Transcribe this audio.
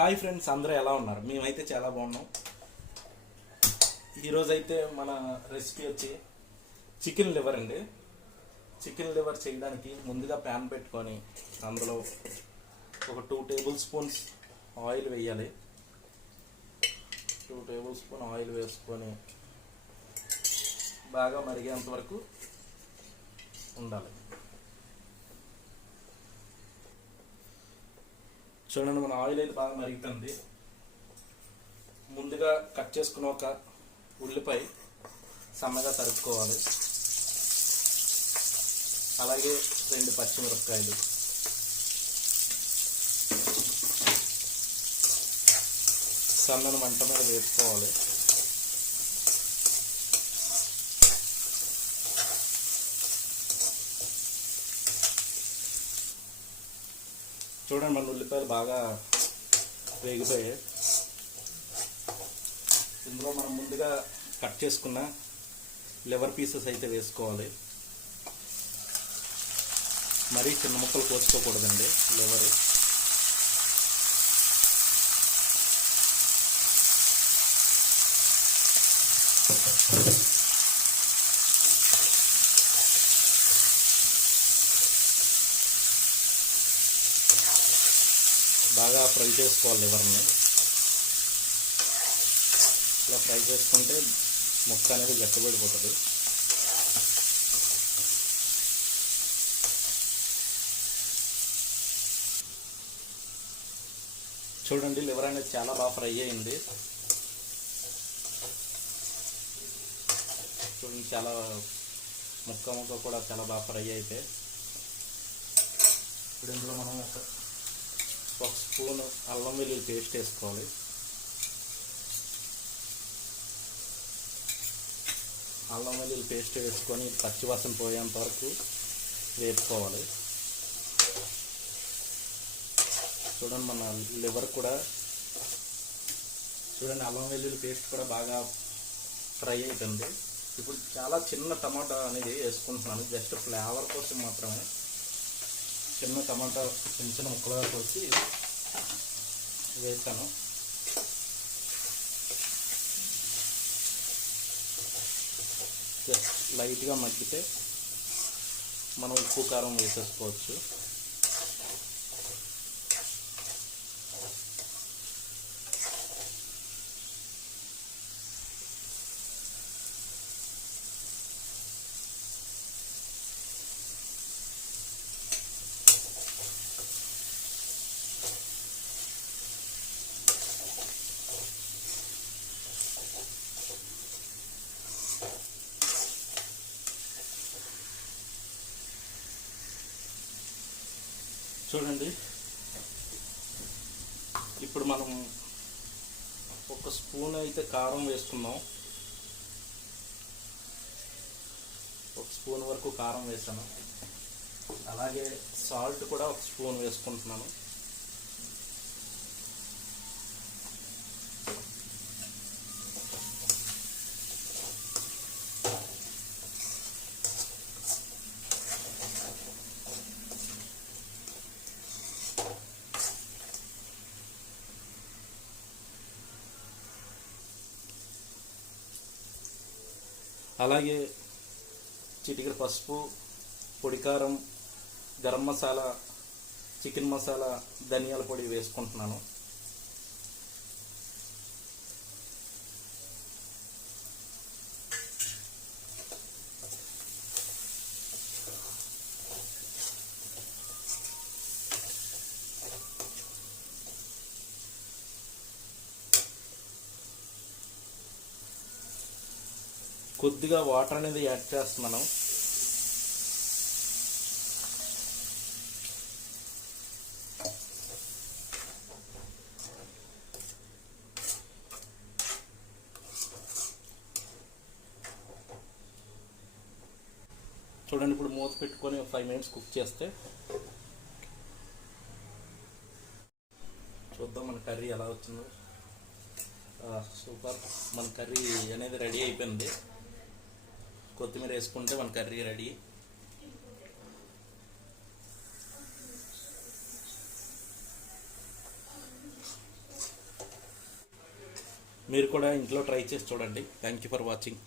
Hi friends అందరూ ఎలా ఉన్నారు? మేమైతే చాలా బాగున్నాం. ఈరోజు అయితే మన రెసిపీ వచ్చి చికెన్ లివర్ అండి. చికెన్ లివర్ చేయడానికి ముందుగా ప్యాన్ పెట్టుకొని అందులో ఒక టూ టేబుల్ స్పూన్స్ ఆయిల్ వేయాలి. టూ టేబుల్ స్పూన్ ఆయిల్ వేసుకొని బాగా మరిగేంత వరకు ఉండాలి. చూడండి మన ఆయిల్ అయితే బాగా మరుగుతుంది. ముందుగా కట్ చేసుకున్న ఒక ఉల్లిపాయ సన్నగా తరుక్కోవాలి. అలాగే రెండు పచ్చిమిరపకాయలు. సన్నని మంట మీద వేసుకోవాలి చూడండి మన ఉల్లిపాయలు బాగా వేగిపోయాయి. ఇందులో మనం ముందుగా కట్ చేసుకున్న లివర్ పీసెస్ అయితే వేసుకోవాలి. మరీ చిన్న ముక్కలు కోసుకోకూడదండి లివర్. బాగా ఫ్రై చేసుకోవాలి లివర్ని ఇలా ఫ్రై చేసుకుంటే ముక్క అనేది గట్టిపడిపోతుంది. చూడండి లివర్ అనేది చాలా బాగా ఫ్రై అయింది. చూడండి చాలా ముక్క ముక్క కూడా చాలా బాగా ఫ్రై అయితే. ఇప్పుడు ఇందులో మనం ఒక స్పూను స్పూన్ అల్లం వెల్లుల్లి పేస్ట్ వేసుకోవాలి. అల్లం వెల్లుల్లి పేస్ట్ వేసుకొని పచ్చివాసన పోయేంత వరకు వేపుకోవాలి. చూడండి మన లివర్ కూడా చూడండి అల్లం వెల్లుల్లి పేస్ట్ కూడా బాగా ఫ్రై అవుతుంది ఇప్పుడు చాలా చిన్న టమాటా అనేది వేసుకుంటున్నాను. జస్ట్ ఫ్లేవర్ కోసం మాత్రమే. చిన్న టమాటా చిన్న చిన్న ముక్కలుగా కోసి వేస్తాను. జస్ట్ లైట్గా మగ్గితే మనం ఉప్పు కారం వేసేసుకోవచ్చు. చూడండి. ఇప్పుడు మనం ఒక స్పూన్ అయితే కారం వేసుకున్నాం ఒక స్పూన్ వరకు కారం వేసాను. అలాగే సాల్ట్ కూడా ఒక స్పూన్ వేసుకుంటున్నాను. అలాగే చిటికెడు పసుపు పొడికారం గరం మసాలా చికెన్ మసాలా ధనియాల పొడి వేసుకుంటున్నాను. కొద్దిగా వాటర్ అనేది యాడ్ చేస్తున్నాను చూడండి ఇప్పుడు మూత పెట్టుకొని ఫైవ్ మినిట్స్ కుక్ చేస్తే చూద్దాం మన కర్రీ ఎలా వచ్చిందో. సూపర్. మన కర్రీ అనేది రెడీ అయిపోయింది. కొత్తిమీర వేసుకుంటే మన కర్రీ రెడీ. మీరు కూడా ఇంట్లో ట్రై చేసి చూడండి. Thank you for watching